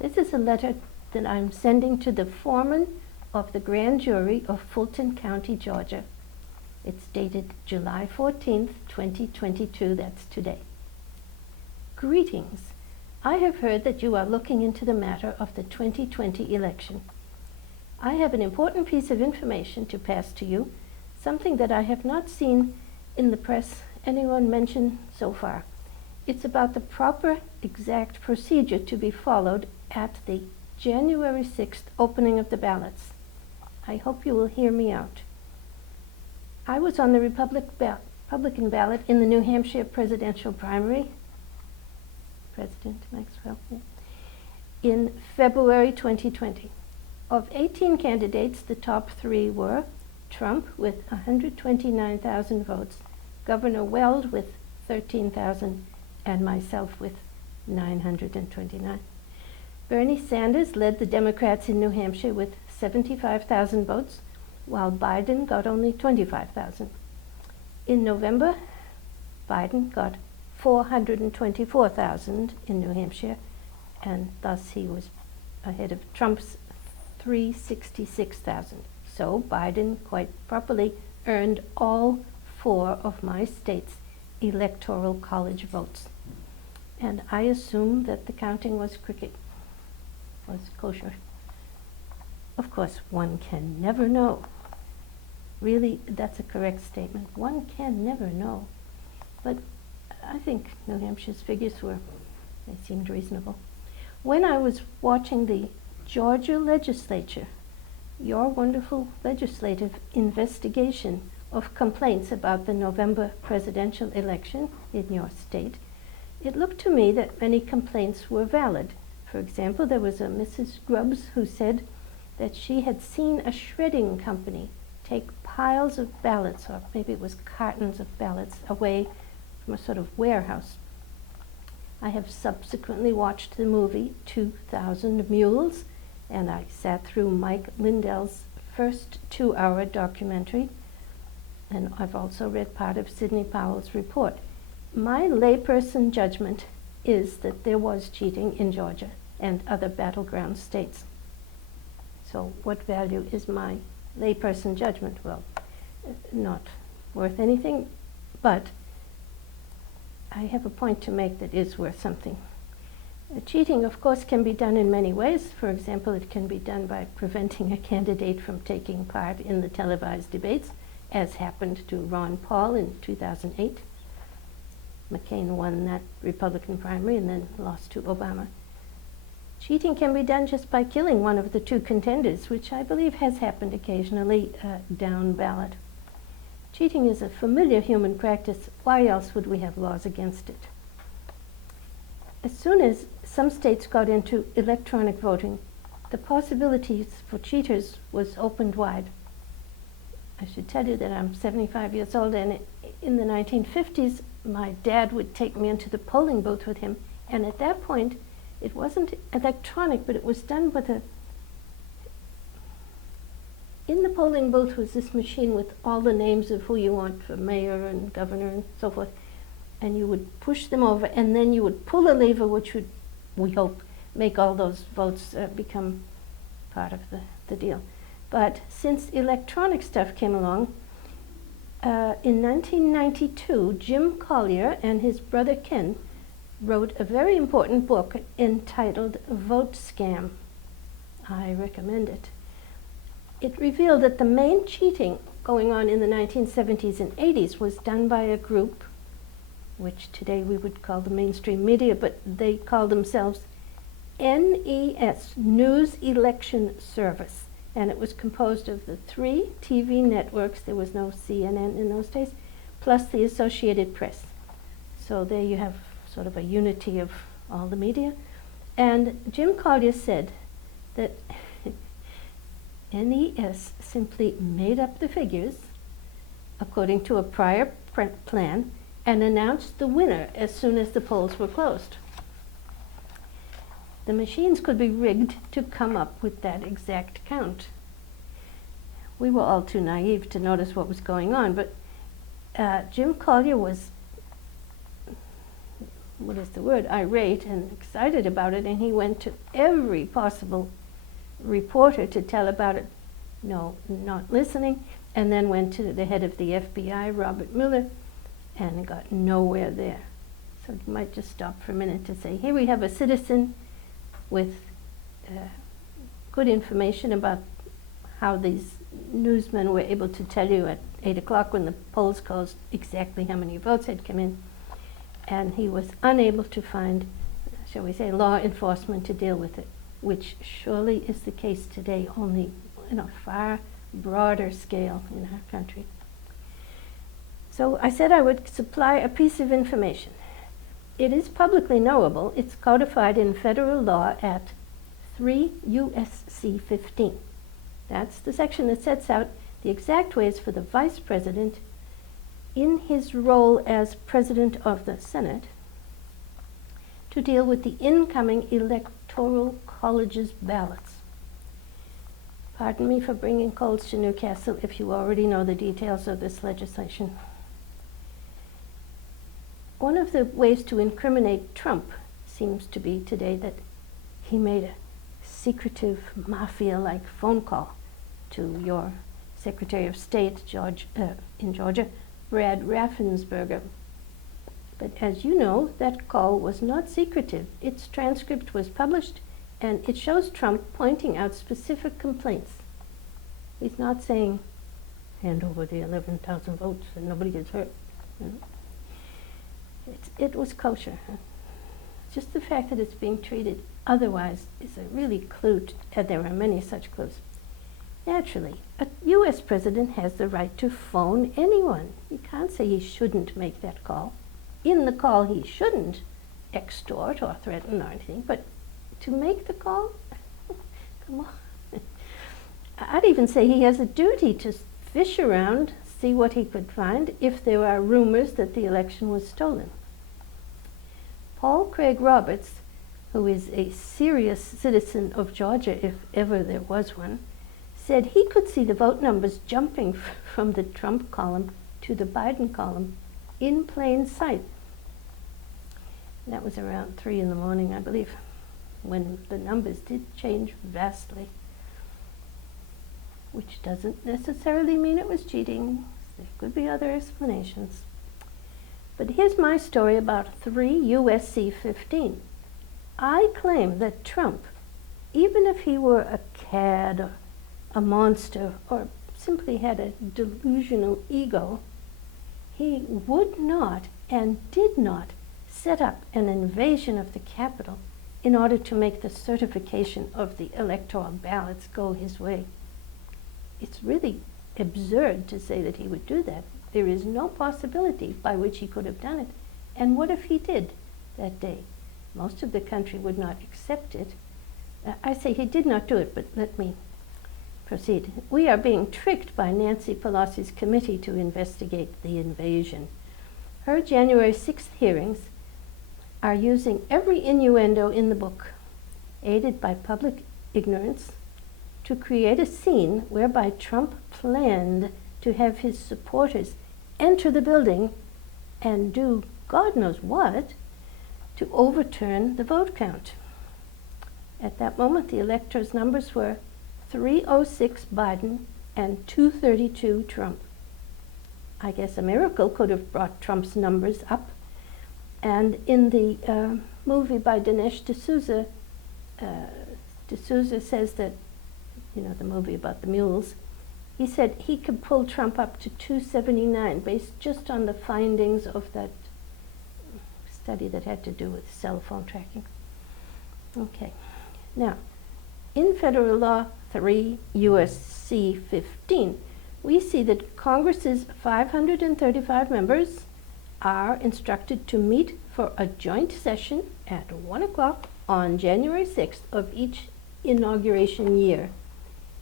This is a letter that I'm sending to the foreman of the grand jury of Fulton County, Georgia. It's dated July 14th, 2022, that's today. Greetings. I have heard that you are looking into the matter of the 2020 election. I have an important piece of information to pass to you, something that I have not seen in the press anyone mention so far. It's about the proper, exact procedure to be followed at the January 6th opening of the ballots. I hope you will hear me out. I was on the Republican ballot in the New Hampshire presidential primary, President Maxwell, in February 2020. Of 18 candidates, the top three were Trump with 129,000 votes, Governor Weld with 13,000, and myself with 929. Bernie Sanders led the Democrats in New Hampshire with 75,000 votes, while Biden got only 25,000. In November, Biden got 424,000 in New Hampshire, and thus he was ahead of Trump's 366,000. So Biden quite properly earned all four of my state's electoral college votes. And I assume that the counting was kosher. Of course, one can never know. Really, that's a correct statement. One can never know. But I think New Hampshire's figures they seemed reasonable. When I was watching the Georgia legislature, your wonderful legislative investigation of complaints about the November presidential election in your state, it looked to me that many complaints were valid. For example, there was a Mrs. Grubbs who said that she had seen a shredding company take piles of ballots, or maybe it was cartons of ballots, away from a sort of warehouse. I have subsequently watched the movie 2,000 Mules, and I sat through Mike Lindell's first 2-hour documentary, and I've also read part of Sidney Powell's report. My layperson judgment is that there was cheating in Georgia and other battleground states. So what value is my layperson judgment? Well, not worth anything, but I have a point to make that is worth something. Cheating, of course, can be done in many ways. For example, it can be done by preventing a candidate from taking part in the televised debates, as happened to Ron Paul in 2008. McCain won that Republican primary and then lost to Obama. Cheating can be done just by killing one of the two contenders, which I believe has happened occasionally down ballot. Cheating is a familiar human practice. Why else would we have laws against it? As soon as some states got into electronic voting, the possibilities for cheaters was opened wide. I should tell you that I'm 75 years old, and in the 1950s, my dad would take me into the polling booth with him, and at that point, it wasn't electronic, but it was done with in the polling booth was this machine with all the names of who you want for mayor and governor and so forth, and you would push them over, and then you would pull a lever which would, we hope, make all those votes become part of the deal. But since electronic stuff came along, in 1992, Jim Collier and his brother Ken wrote a very important book entitled Vote Scam. I recommend it. It revealed that the main cheating going on in the 1970s and 80s was done by a group, which today we would call the mainstream media, but they called themselves NES, News Election Service. And it was composed of the 3 TV networks, there was no CNN in those days, plus the Associated Press. So there you have sort of a unity of all the media. And Jim Collier said that NES simply made up the figures according to a prior plan and announced the winner as soon as the polls were closed. The machines could be rigged to come up with that exact count. We were all too naive to notice what was going on, but Jim Collier was what is the word, irate and excited about it, and he went to every possible reporter to tell about it. No, not listening, and then went to the head of the FBI, Robert Mueller, and got nowhere there. So you might just stop for a minute to say, here we have a citizen with good information about how these newsmen were able to tell you at 8 o'clock when the polls closed exactly how many votes had come in, and he was unable to find, shall we say, law enforcement to deal with it, which surely is the case today, only in a far broader scale in our country. So I said I would supply a piece of information. It is publicly knowable. It's codified in federal law at 3 U.S.C. 15. That's the section that sets out the exact ways for the Vice President in his role as President of the Senate to deal with the incoming Electoral College's ballots. Pardon me for bringing colds to Newcastle if you already know the details of this legislation. One of the ways to incriminate Trump seems to be today that he made a secretive mafia-like phone call to your Secretary of State in Georgia, Brad Raffensperger. But as you know, that call was not secretive. Its transcript was published, and it shows Trump pointing out specific complaints. He's not saying, hand over the 11,000 votes and nobody gets hurt. You know? It was kosher. Just the fact that it's being treated otherwise is a really clue, and there are many such clues. Naturally, a U.S. president has the right to phone anyone. You can't say he shouldn't make that call. In the call, he shouldn't extort or threaten or anything, but to make the call? Come on. I'd even say he has a duty to fish around, see what he could find if there are rumors that the election was stolen. Paul Craig Roberts, who is a serious citizen of Georgia, if ever there was one, said he could see the vote numbers jumping from the Trump column to the Biden column in plain sight. That was around 3 in the morning, I believe, when the numbers did change vastly, which doesn't necessarily mean it was cheating. There could be other explanations. But here's my story about 3 U.S.C. 15. I claim that Trump, even if he were a cad or a monster or simply had a delusional ego, he would not and did not set up an invasion of the Capitol in order to make the certification of the electoral ballots go his way. It's really absurd to say that he would do that. There is no possibility by which he could have done it. And what if he did that day? Most of the country would not accept it. I say he did not do it, but let me proceed. We are being tricked by Nancy Pelosi's committee to investigate the invasion. Her January 6th hearings are using every innuendo in the book, aided by public ignorance, to create a scene whereby Trump planned to have his supporters enter the building and do God knows what to overturn the vote count. At that moment, the electors' numbers were 306 Biden and 232 Trump. I guess a miracle could have brought Trump's numbers up. And in the movie by Dinesh D'Souza, D'Souza says that, you know, the movie about the mules, he said he could pull Trump up to 279 based just on the findings of that study that had to do with cell phone tracking. Okay, now, in federal law 3 U.S.C. 15, we see that Congress's 535 members are instructed to meet for a joint session at 1 o'clock on January 6th of each inauguration year,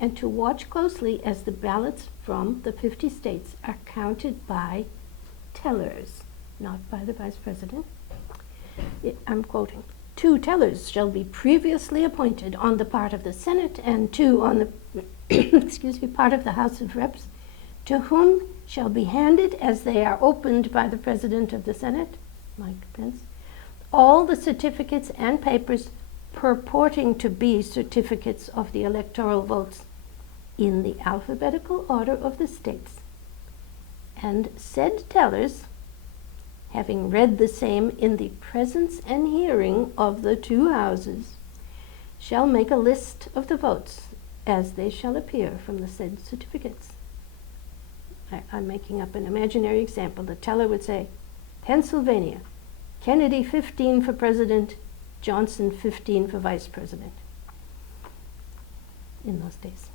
and to watch closely as the ballots from the 50 states are counted by tellers, not by the Vice President. I'm quoting, 2 tellers shall be previously appointed on the part of the Senate and 2 on the part of the House of Reps, to whom shall be handed as they are opened by the President of the Senate, Mike Pence, all the certificates and papers purporting to be certificates of the electoral votes in the alphabetical order of the states, and said tellers, having read the same in the presence and hearing of the two houses, shall make a list of the votes as they shall appear from the said certificates. I'm making up an imaginary example. The teller would say, Pennsylvania, Kennedy 15 for president, Johnson 15 for vice president, in those days.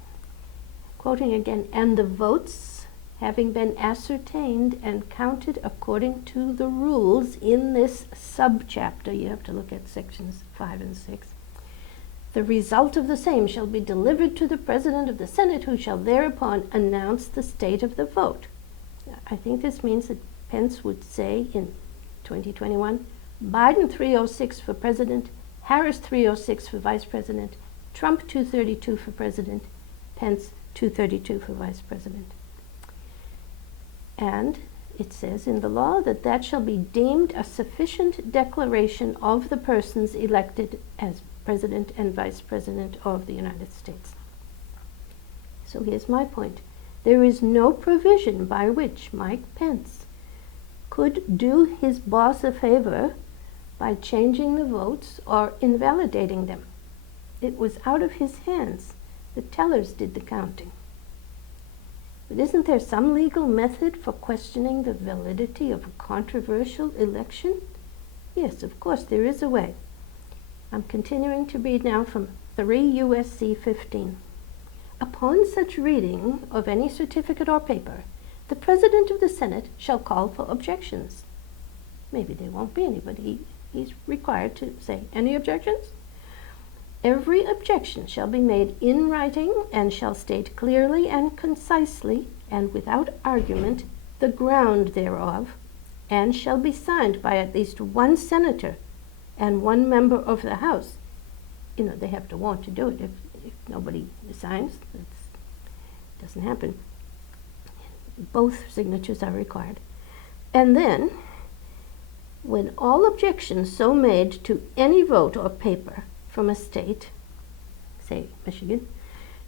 Quoting again, and the votes having been ascertained and counted according to the rules in this subchapter, you have to look at sections 5 and 6, the result of the same shall be delivered to the President of the Senate, who shall thereupon announce the state of the vote. I think this means that Pence would say in 2021, Biden 306 for president, Harris 306 for vice president, Trump 232 for president, Pence 232 for vice president. And it says in the law that that shall be deemed a sufficient declaration of the persons elected as President and Vice President of the United States. So here's my point. There is no provision by which Mike Pence could do his boss a favor by changing the votes or invalidating them. It was out of his hands. The tellers did the counting. But isn't there some legal method for questioning the validity of a controversial election? Yes, of course, there is a way. I'm continuing to read now from 3 U.S.C. 15. Upon such reading of any certificate or paper, the President of the Senate shall call for objections. Maybe there won't be any, but he's required to say, any objections? Every objection shall be made in writing and shall state clearly and concisely and without argument the ground thereof, and shall be signed by at least one senator and one member of the House. You know, they have to want to do it. If nobody signs, it doesn't happen. Both signatures are required. And then, when all objections so made to any vote or paper from a state, say Michigan,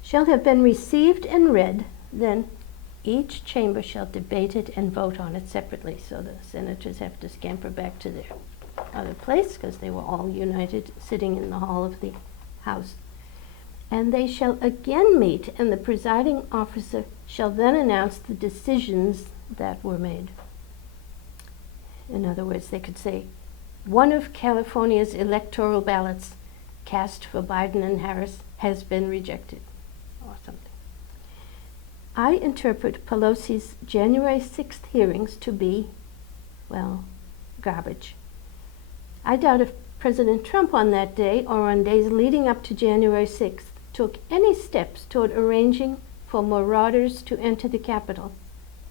shall have been received and read, then each chamber shall debate it and vote on it separately. So the senators have to scamper back to their other place because they were all united sitting in the hall of the House. And they shall again meet, and the presiding officer shall then announce the decisions that were made. In other words, they could say, one of California's electoral ballots cast for Biden and Harris has been rejected, or something. I interpret Pelosi's January 6th hearings to be, well, garbage. I doubt if President Trump on that day or on days leading up to January 6th took any steps toward arranging for marauders to enter the Capitol.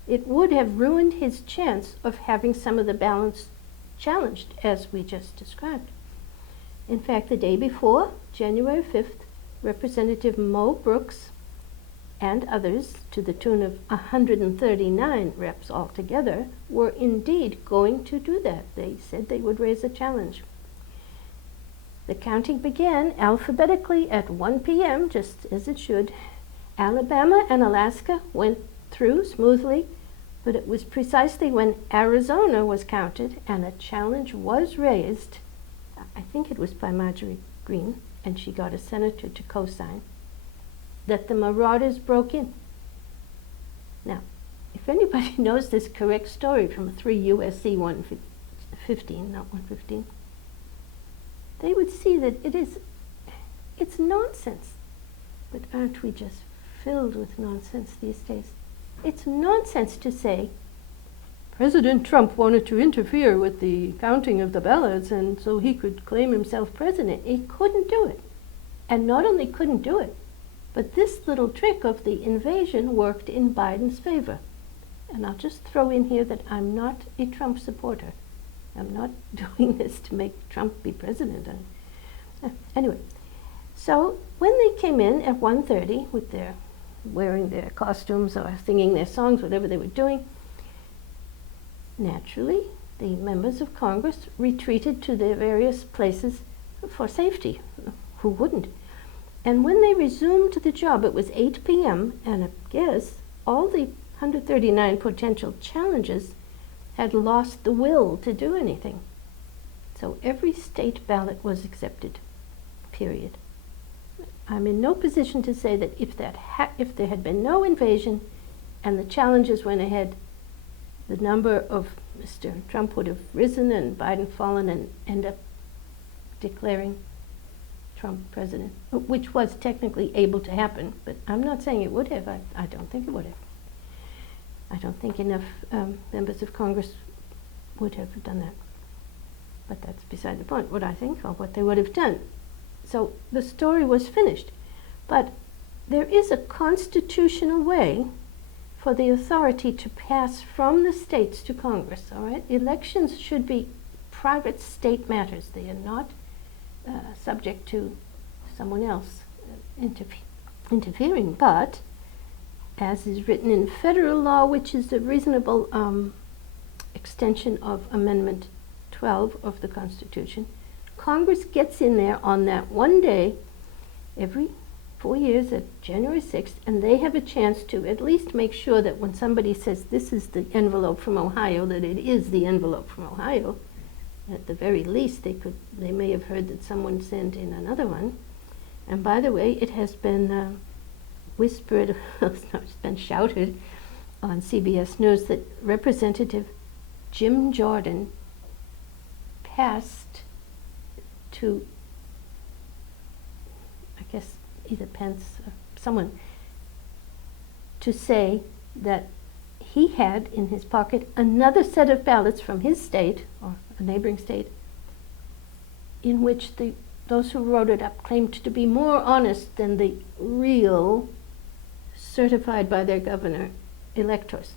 It would have ruined his chance of having some of the ballots challenged, as we just described. In fact, the day before, January 5th, Representative Mo Brooks and others, to the tune of 139 reps altogether, were indeed going to do that. They said they would raise a challenge. The counting began alphabetically at 1 p.m., just as it should. Alabama and Alaska went through smoothly, but it was precisely when Arizona was counted and a challenge was raised, I think it was by Marjorie Greene, and she got a senator to co-sign, that the marauders broke in. Now, if anybody knows this correct story from 3 U.S.C. 115, not 115, they would see that it's nonsense. But aren't we just filled with nonsense these days? It's nonsense to say, President Trump wanted to interfere with the counting of the ballots and so he could claim himself president. He couldn't do it. And not only couldn't do it, but this little trick of the invasion worked in Biden's favor. And I'll just throw in here that I'm not a Trump supporter. I'm not doing this to make Trump be president. Anyway, so when they came in at 1:30 with their wearing their costumes or singing their songs, whatever they were doing, naturally, the members of Congress retreated to their various places for safety. Who wouldn't? And when they resumed the job, it was 8 p.m., and I guess all the 139 potential challengers had lost the will to do anything. So every state ballot was accepted, period. I'm in no position to say that if there had been no invasion and the challengers went ahead, the number of Mr. Trump would have risen and Biden fallen and end up declaring Trump president, which was technically able to happen, but I'm not saying it would have. I don't think it would have. I don't think enough members of Congress would have done that. But that's beside the point, what I think or what they would have done. So the story was finished. But there is a constitutional way for the authority to pass from the states to Congress, all right? Elections should be private state matters. They are not subject to someone else interfering. But, as is written in federal law, which is a reasonable extension of Amendment 12 of the Constitution, Congress gets in there on that one day every 4 years at January 6th, and they have a chance to at least make sure that when somebody says this is the envelope from Ohio, that it is the envelope from Ohio. At the very least, they may have heard that someone sent in another one. And by the way, it has been whispered, it's been shouted on CBS News that Representative Jim Jordan passed to, I guess, either Pence or someone, to say that he had in his pocket another set of ballots from his state, or a neighboring state, in which those who wrote it up claimed to be more honest than the real, certified by their governor, electors.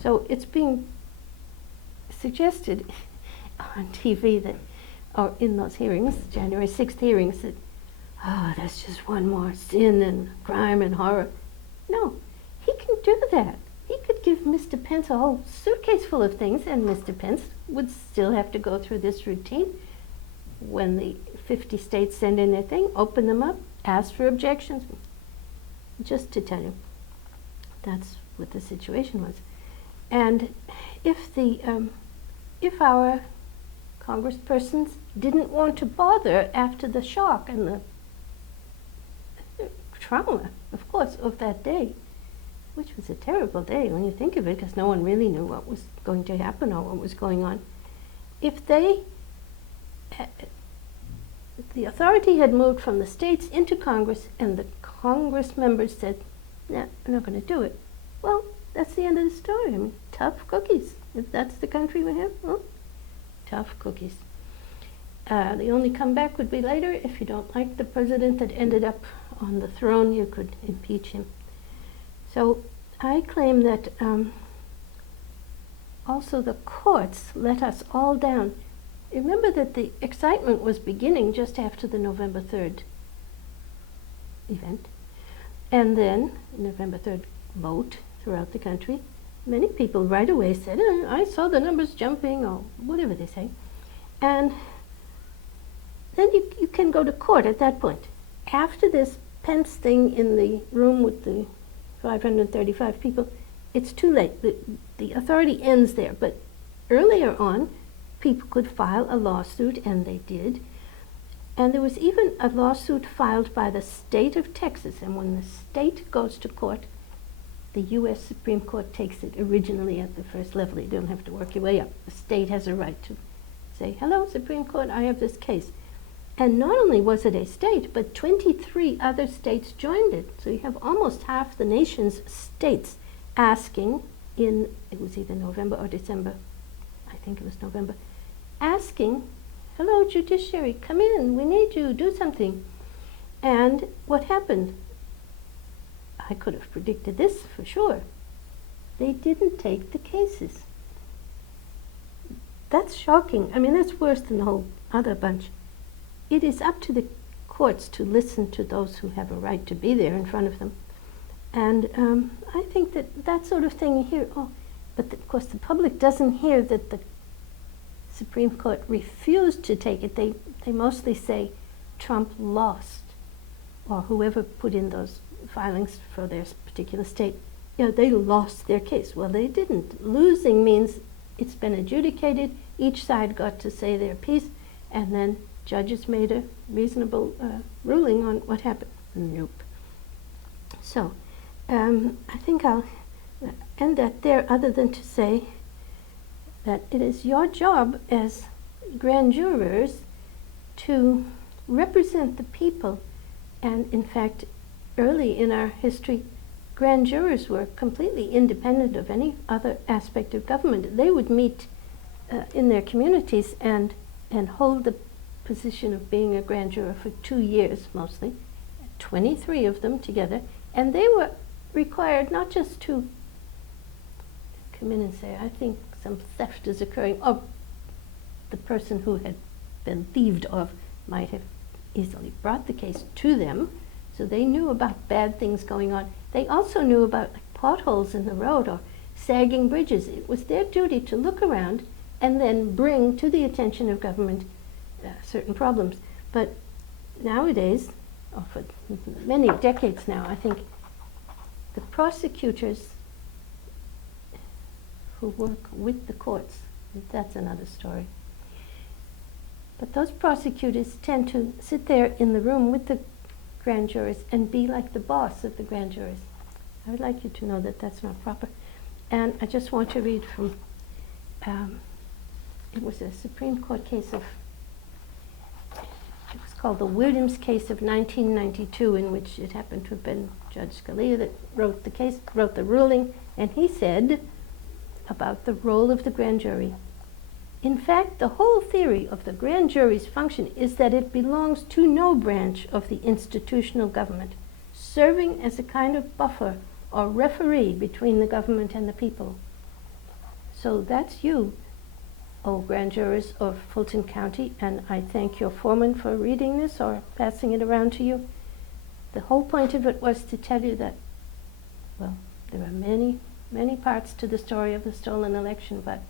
So it's being suggested on TV that, or in those hearings, January 6th hearings, that, oh, that's just one more sin and crime and horror. No, he can do that. He could give Mr. Pence a whole suitcase full of things, and Mr. Pence would still have to go through this routine. When the 50 states send in their thing, open them up, ask for objections. Just to tell you, that's what the situation was. And if our congresspersons didn't want to bother after the shock and the trauma, of course, of that day, which was a terrible day when you think of it, because no one really knew what was going to happen or what was going on. If the authority had moved from the states into Congress and the Congress members said, nah, we're not going to do it, well, that's the end of the story. I mean, tough cookies. If that's the country we have, well, tough cookies. The only comeback would be later. If you don't like the president that ended up on the throne, you could impeach him. So I claim that also the courts let us all down. Remember that the excitement was beginning just after the November 3rd event. And then, November 3rd vote throughout the country, many people right away said, I saw the numbers jumping, or whatever they say. And then you can go to court at that point. After this Pence thing in the room with the 535 people, it's too late. The authority ends there. But earlier on, people could file a lawsuit, and they did. And there was even a lawsuit filed by the state of Texas. And when the state goes to court, the U.S. Supreme Court takes it originally at the first level. You don't have to work your way up. The state has a right to say, hello, Supreme Court, I have this case. And not only was it a state, but 23 other states joined it. So you have almost half the nation's states asking it was either November or December, I think it was November, asking, hello, judiciary, come in, we need you, do something. And what happened? I could have predicted this for sure. They didn't take the cases. That's shocking. I mean, that's worse than the whole other bunch. It is up to the courts to listen to those who have a right to be there in front of them. And I think that sort of thing here, but of course the public doesn't hear that the Supreme Court refused to take it. They mostly say Trump lost, or whoever put in those filings for their particular state, they lost their case. Well, they didn't. Losing means it's been adjudicated, each side got to say their piece, and then judges made a reasonable ruling on what happened. Nope. So, I think I'll end that there, other than to say that it is your job as grand jurors to represent the people. And in fact, early in our history, grand jurors were completely independent of any other aspect of government. They would meet in their communities and hold the position of being a grand juror for 2 years mostly, 23 of them together, and they were required not just to come in and say, I think some theft is occurring, or the person who had been thieved of might have easily brought the case to them, so they knew about bad things going on. They also knew about potholes in the road or sagging bridges. It was their duty to look around and then bring to the attention of government certain problems. But nowadays, or for many decades now, I think the prosecutors who work with the courts, that's another story. But those prosecutors tend to sit there in the room with the grand jurors and be like the boss of the grand jurors. I would like you to know that that's not proper. And I just want to read from, it was a Supreme Court case of, it was called the Williams case of 1992, in which it happened to have been Judge Scalia that wrote the case, wrote the ruling, and he said about the role of the grand jury. In fact, the whole theory of the grand jury's function is that it belongs to no branch of the institutional government, serving as a kind of buffer or referee between the government and the people. So that's you, O grand jurors of Fulton County, and I thank your foreman for reading this or passing it around to you. The whole point of it was to tell you that, well, there are many, many parts to the story of the stolen election, but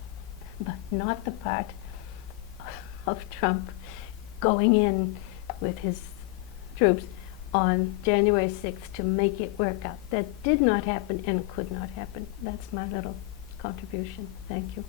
not the part of Trump going in with his troops on January 6th to make it work out. That did not happen and could not happen. That's my little contribution. Thank you.